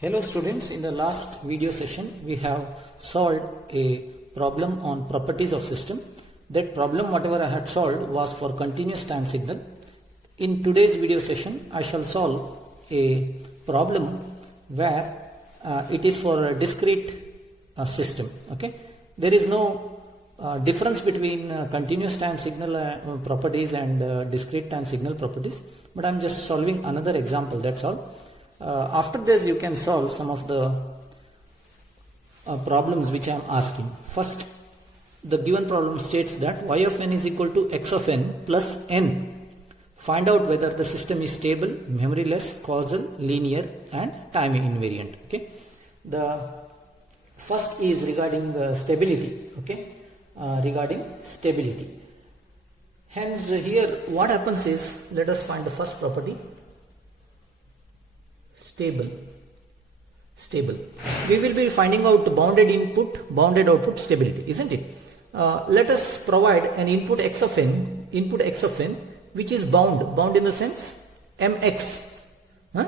Hello students, in the last video session we have solved a problem on properties of system. That problem whatever I had solved was for continuous time signal. In today's video session I shall solve a problem where it is for a discrete system. Okay, there is no difference between continuous time signal properties and discrete time signal properties, but I am just solving another example, that's all. After this you can solve some of the problems which I am asking. First, the given problem states that y of n is equal to x of n plus n. Find out whether the system is stable, memoryless, causal, linear and time invariant. Okay, the first is regarding stability. Okay, regarding stability. Hence here what happens is, let us find the first property. Stable. We will be finding out bounded input, bounded output stability, isn't it? Let us provide an input x of n, which is bound in the sense mx,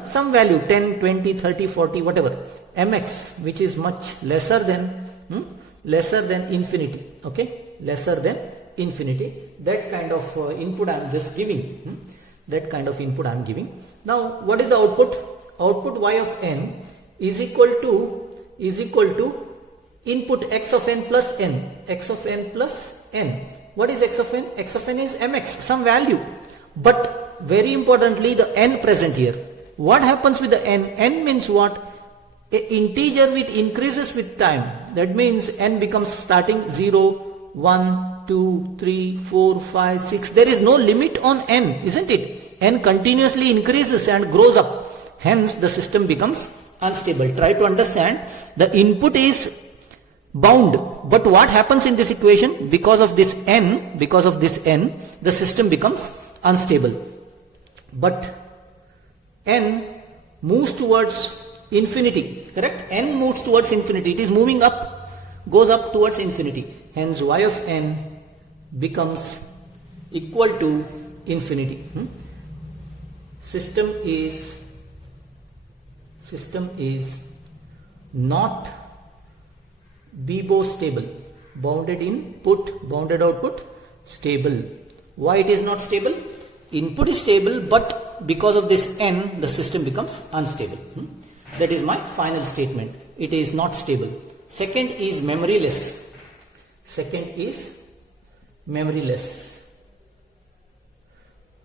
some value 10, 20, 30, 40, whatever, mx, which is much lesser than infinity. Okay, lesser than infinity. That kind of input I am just giving. Now, what is the output? Output y of n is equal to input x of n plus n. What is x of n? X of n is mx, some value. But very importantly, the n present here. What happens with the n? N means what? An integer which increases with time. That means n becomes starting 0, 1, 2, 3, 4, 5, 6. There is no limit on n, isn't it? N continuously increases and grows up. Hence, the system becomes unstable. Try to understand. The input is bound. But what happens in this equation? Because of this n, the system becomes unstable. But n moves towards infinity. Correct? N moves towards infinity. It is moving up, goes up towards infinity. Hence, y of n becomes equal to infinity. System is not BIBO stable. Bounded input, bounded output stable. Why it is not stable? Input is stable, but because of this n, the system becomes unstable. That is my final statement. It is not stable. Second is memoryless.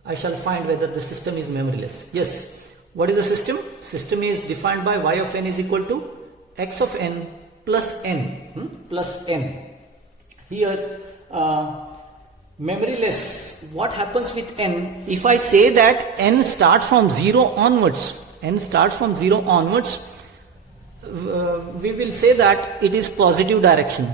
I shall find whether the system is memoryless. Yes. What is the system? System is defined by y of n is equal to x of n plus n. Here, memoryless. What happens with n? If I say that n starts from 0 onwards, we will say that it is positive direction.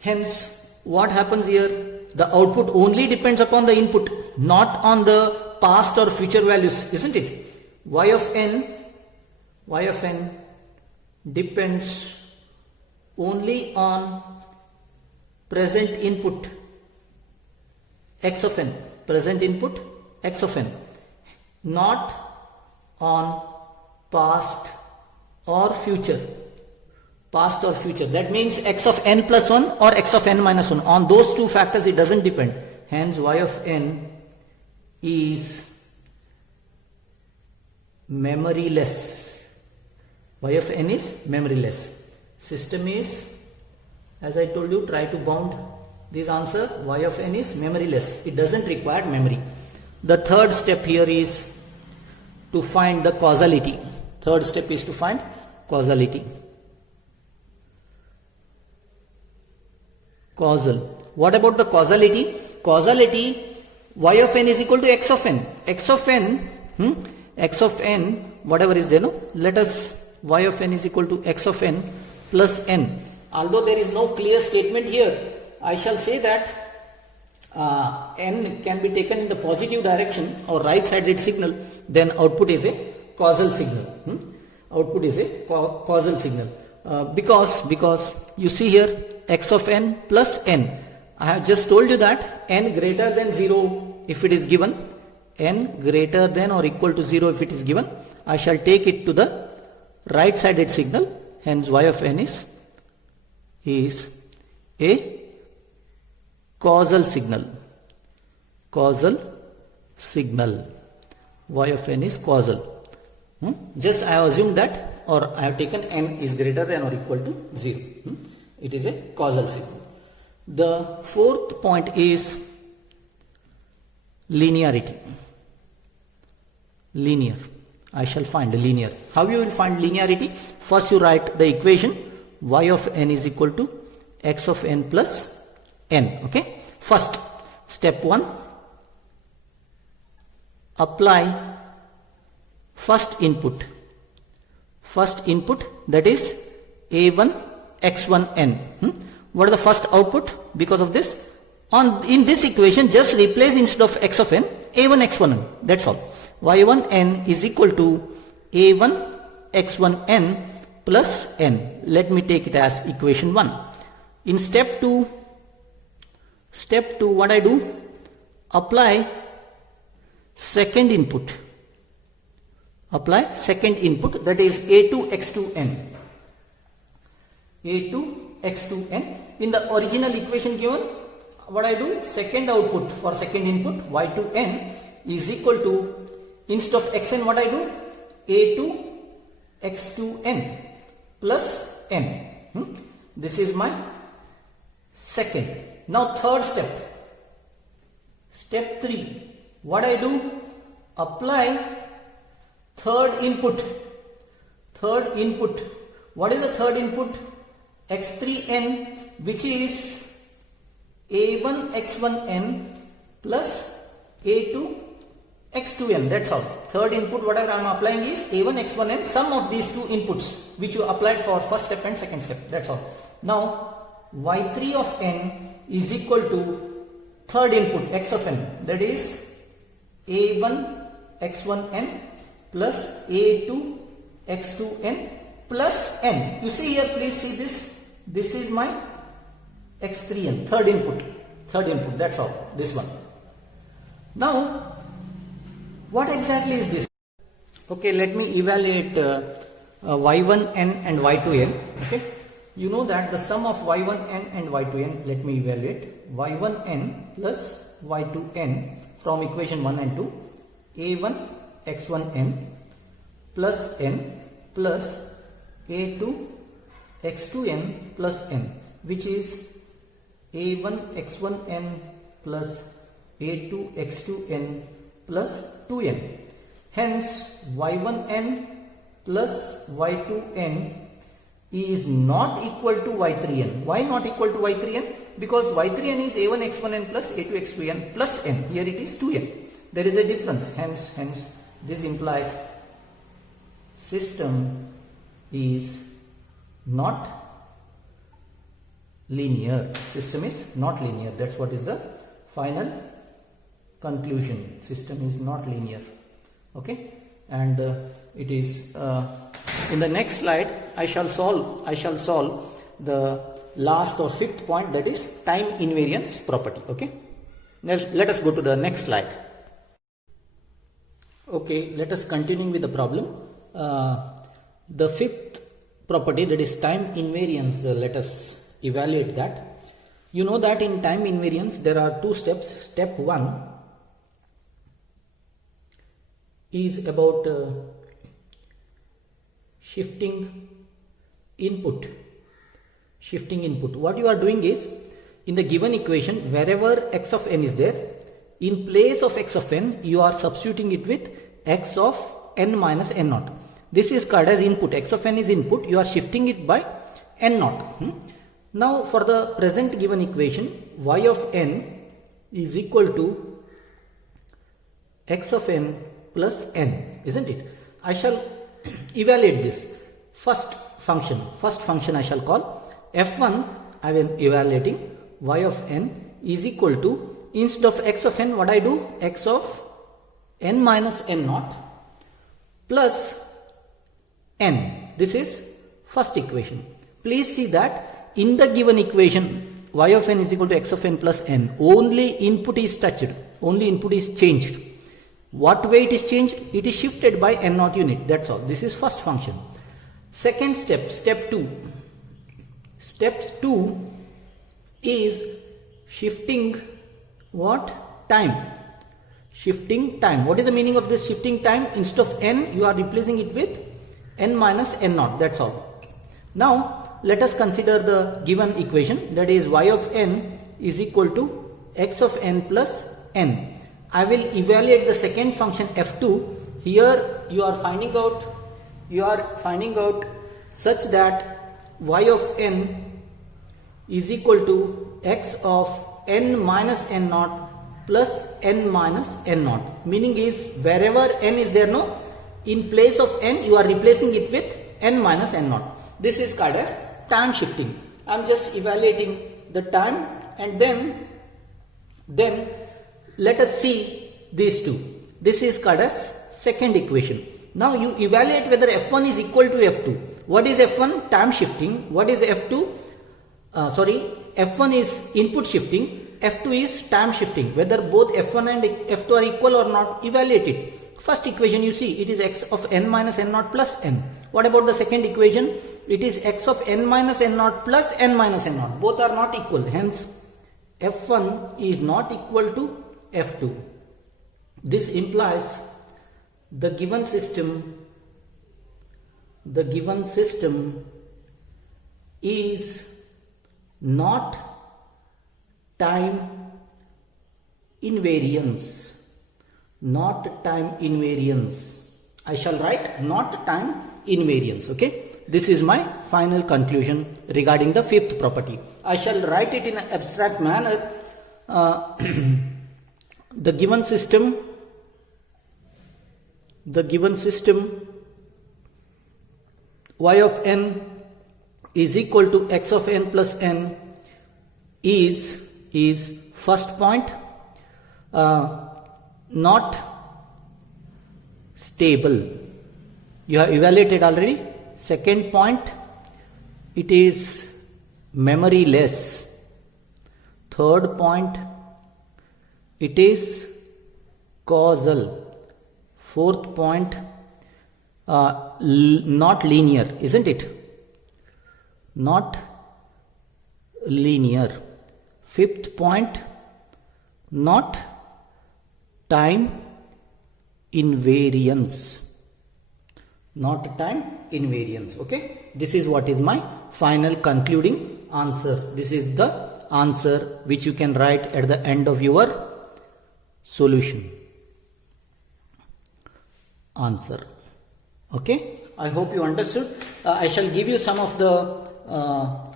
Hence, what happens here? The output only depends upon the input, not on the past or future values, isn't it? Y of n depends only on present input x of n, not on past or future. That means x of n plus 1 or x of n minus 1. On those two factors it doesn't depend. Hence, y of n is memoryless. System is, as I told you, try to bound this answer. Y of n is memoryless. It doesn't require memory. The third step here is to find the causality. Causal. What about the causality? Y of n is equal to x of n. Whatever is there, no? Let us, y of n is equal to x of n plus n. Although there is no clear statement here, I shall say that n can be taken in the positive direction or right sided signal, then output is a causal signal. Because you see here, x of n plus n. I have just told you that n greater than 0 if it is given, n greater than or equal to 0 if it is given, I shall take it to the right sided signal, hence y of n is a causal signal. Causal signal. Y of n is causal. Just I have assumed that, or I have taken n is greater than or equal to 0. It is a causal signal. The fourth point is linearity. Linear. I shall find linear. How you will find linearity? First you write the equation y of n is equal to x of n plus n. Okay. First, step 1. Apply first input. First input, that is a1 x1 n. What is the first output? Because of this, in this equation just replace instead of x of n a1 x1 n. That's all. y1 n is equal to a1 x1 n plus n. Let me take it as equation 1. In step 2, what I do? Apply second input. Apply second input, that is a2 x2 n. a2 x2 n. In the original equation given, what I do? Second output for second input y2 n is equal to, instead of xn what I do? a2 x2 n plus n. This is my second. Now third step. Step 3. What I do? Apply third input. Third input. What is the third input? x3n, which is a1 x1 n plus a2 x2n. That's all. Third input whatever I am applying is a1 x1 n, sum of these two inputs which you applied for first step and second step. That's all. Now y3 of n is equal to third input x of n, that is a1 x1 n plus a2 x2 n plus n. You see here, please see this. This is my x3n, third input. Third input, that's all. This one. Now, what exactly is this? Okay, let me evaluate y1n and y2n. Okay, you know that the sum of y1n and y2n, let me evaluate y1n plus y2n from equation 1 and 2, a1 x1n plus n plus a2 x2n plus n, which is a1 x1n plus a2 x2n plus 2n. Hence y1n plus y2n is not equal to y3n. Why not equal to y3n? Because y3n is a1 x1n plus a2 x2n plus n. Here it is 2n. There is a difference. Hence this implies system is not linear. System is not linear. That's what is the final conclusion. System is not linear. Okay, and it is in the next slide I shall solve the last or fifth point, that is time invariance property. Okay, now let us go to the next slide. Okay, let us continue with the problem. The fifth property, that is time invariance, let us evaluate that. You know that in time invariance there are two steps. Step 1 is about shifting input. What you are doing is, in the given equation, wherever x of n is there, in place of x of n you are substituting it with x of n minus n naught. This is called as input. X of n is input, you are shifting it by n naught. Now for the present given equation, y of n is equal to x of n plus n, isn't it? I shall evaluate this. First function I shall call f1. I am evaluating y of n is equal to, instead of x of n what I do? X of n minus n naught plus n. This is first equation. Please see that in the given equation y of n is equal to x of n plus n, only input is touched, only input is changed. What way it is changed? It is shifted by n naught unit. That's all. This is first function. Second step, step 2. Step 2 is shifting what? Time. Shifting time. What is the meaning of this shifting time? Instead of n, you are replacing it with n minus n naught. That's all. Now, let us consider the given equation, that is y of n is equal to x of n plus n. I will evaluate the second function f2. Here you are finding out such that y of n is equal to x of n minus n naught plus n minus n naught. Meaning is wherever n is there, no, in place of n you are replacing it with n minus n naught. This is called as time shifting. I am just evaluating the time, and then let us see these two. This is called as second equation. Now you evaluate whether f1 is equal to f2. What is f1? Time shifting. What is f2? F1 is input shifting. F2 is time shifting. Whether both f1 and f2 are equal or not, evaluate it. First equation you see, it is x of n minus n naught plus n. What about the second equation? It is x of n minus n naught plus n minus n naught. Both are not equal. Hence, f1 is not equal to f2. This implies the given system is not time invariance. Not time invariance. I shall write not time invariance. Okay. This is my final conclusion regarding the fifth property. I shall write it in an abstract manner. The given system y of n is equal to x of n plus n is first point not stable. You have evaluated already. Second point, it is memoryless. Third point, it is causal. Fourth point, not linear, isn't it? Not linear. Fifth point, not time invariance. Not time invariance. Okay. This is what is my final concluding answer. This is the answer which you can write at the end of your solution. Answer. Okay. I hope you understood. I shall give you some of the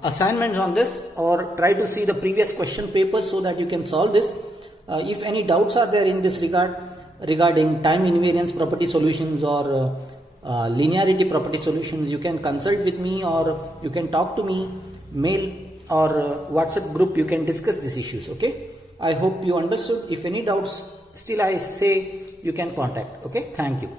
assignments on this, or try to see the previous question papers so that you can solve this. If any doubts are there in this regarding time invariance property solutions or linearity property solutions, you can consult with me, or you can talk to me, mail or WhatsApp group. You can discuss these issues. Okay. I hope you understood. If any doubts still I say, you can contact. Okay. Thank you.